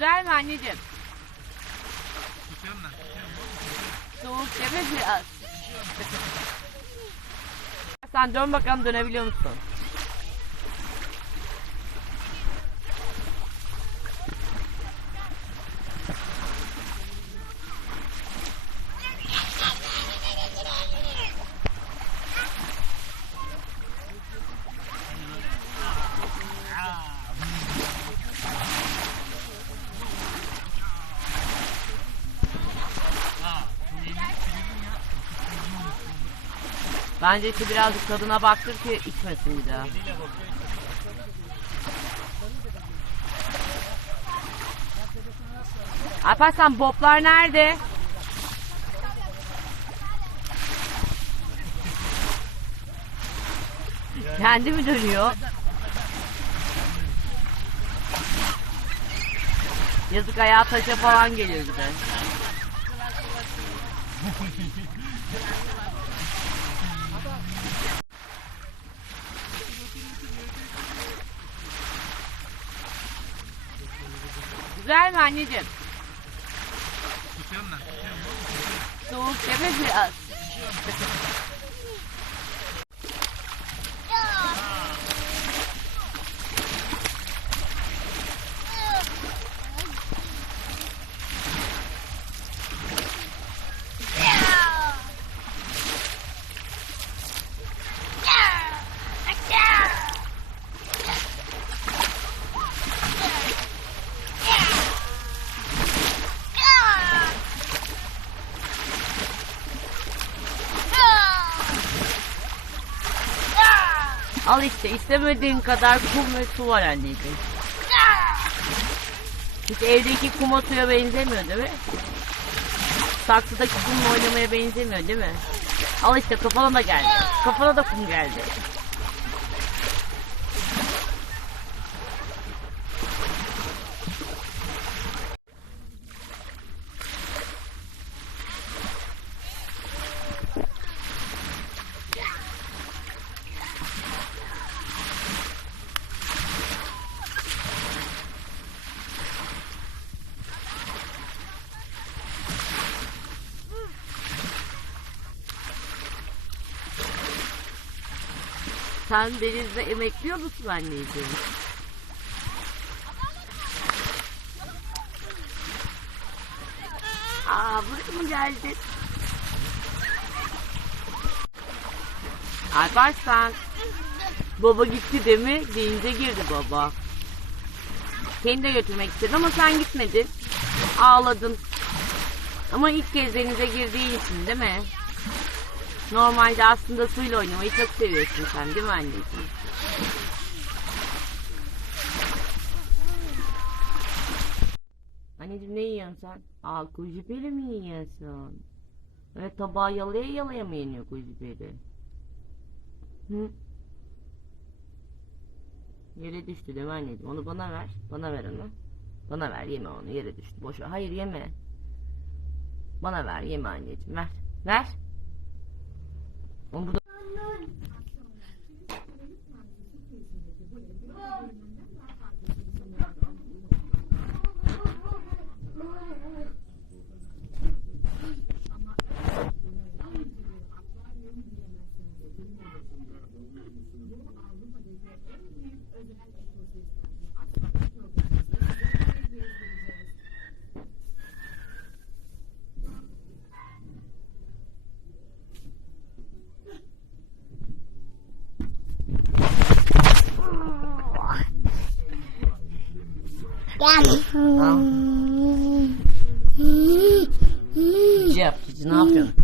Mi anneciğim? Tutuyorum ben. Soğuk deme biraz. Sen dön bakalım dönebiliyor musun? Bence ki birazcık tadına baktır ki içmesin bir daha. Alparslan boblar nerede? Kendi mi dönüyor? Yazık ayağı taşa falan geliyor bir de. Güzel mi anneciğim? Soğuk deme biraz. Al işte istemediğin kadar kum ve su var anneciğim. Hiç evdeki kuma suya benzemiyor değil mi? Saksıdaki kumla oynamaya benzemiyor değil mi? Al işte kafana da geldi. Kafana da kum geldi. Sen denizde emekliyor musun anneciğim? Aa buraya mı geldin? Alparslan. Baba gitti değil mi? Denize girdi baba. Seni de götürmek istedi ama sen gitmedin. Ağladın. Ama ilk kez denize girdiğin için değil mi? Normalde aslında suyla oynamayı çok seviyorsun sen değil mi anneciğim? Anneciğim ne yiyorsun sen? Aa kuzu peri mi yiyorsun? Evet tabağı yalaya yalaya mı yeniyor kuzu peri? Hı? Yere düştü değil mi anneciğim? Onu bana ver. Bana ver onu. Bana ver yeme onu yere düştü. Boş ver. Hayır yeme. Bana ver yeme anneciğim ver. Ver. Onu burada... Tamam. Cici ne yapıyorsun?